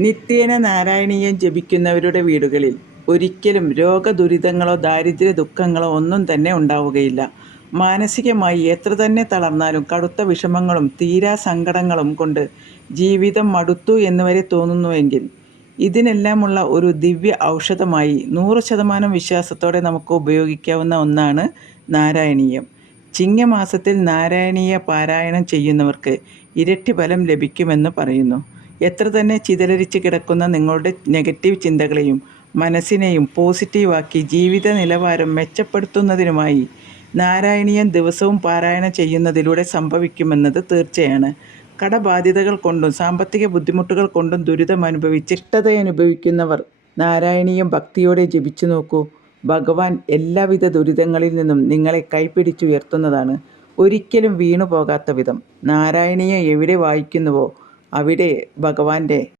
നിത്യേന നാരായണീയം ജപിക്കുന്നവരുടെ വീടുകളിൽ ഒരിക്കലും രോഗദുരിതങ്ങളോ ദാരിദ്ര്യ ദുഃഖങ്ങളോ ഒന്നും തന്നെ ഉണ്ടാവുകയില്ല. മാനസികമായി എത്ര തന്നെ തളർന്നാലും കടുത്ത വിഷമങ്ങളും തീരാ സങ്കടങ്ങളും കൊണ്ട് ജീവിതം മടുത്തു എന്നുവരെ തോന്നുന്നുവെങ്കിൽ ഇതിനെല്ലാമുള്ള ഒരു ദിവ്യ ഔഷധമായി 100% വിശ്വാസത്തോടെ നമുക്ക് ഉപയോഗിക്കാവുന്ന ഒന്നാണ് നാരായണീയം. ചിങ്ങമാസത്തിൽ നാരായണീയ പാരായണം ചെയ്യുന്നവർക്ക് ഇരട്ടി ഫലം ലഭിക്കുമെന്ന് പറയുന്നു. എത്ര തന്നെ ചിതലരിച്ച് കിടക്കുന്ന നിങ്ങളുടെ നെഗറ്റീവ് ചിന്തകളെയും മനസ്സിനെയും പോസിറ്റീവാക്കി ജീവിത നിലവാരം മെച്ചപ്പെടുത്തുന്നതിനുമായി നാരായണീയം ദിവസവും പാരായണം ചെയ്യുന്നതിലൂടെ സംഭവിക്കുമെന്നത് തീർച്ചയാണ്. കടബാധ്യതകൾ കൊണ്ടും സാമ്പത്തിക ബുദ്ധിമുട്ടുകൾ കൊണ്ടും ദുരിതമനുഭവിച്ച് ഇഷ്ടതയനുഭവിക്കുന്നവർ നാരായണീയം ഭക്തിയോടെ ജപിച്ചു നോക്കൂ. ഭഗവാൻ എല്ലാവിധ ദുരിതങ്ങളിൽ നിന്നും നിങ്ങളെ കൈപിടിച്ചുയർത്തുന്നതാണ്. ഒരിക്കലും വീണു പോകാത്ത വിധം നാരായണീയം എവിടെ വായിക്കുന്നുവോ അവിടെ ഭഗവാന്റെ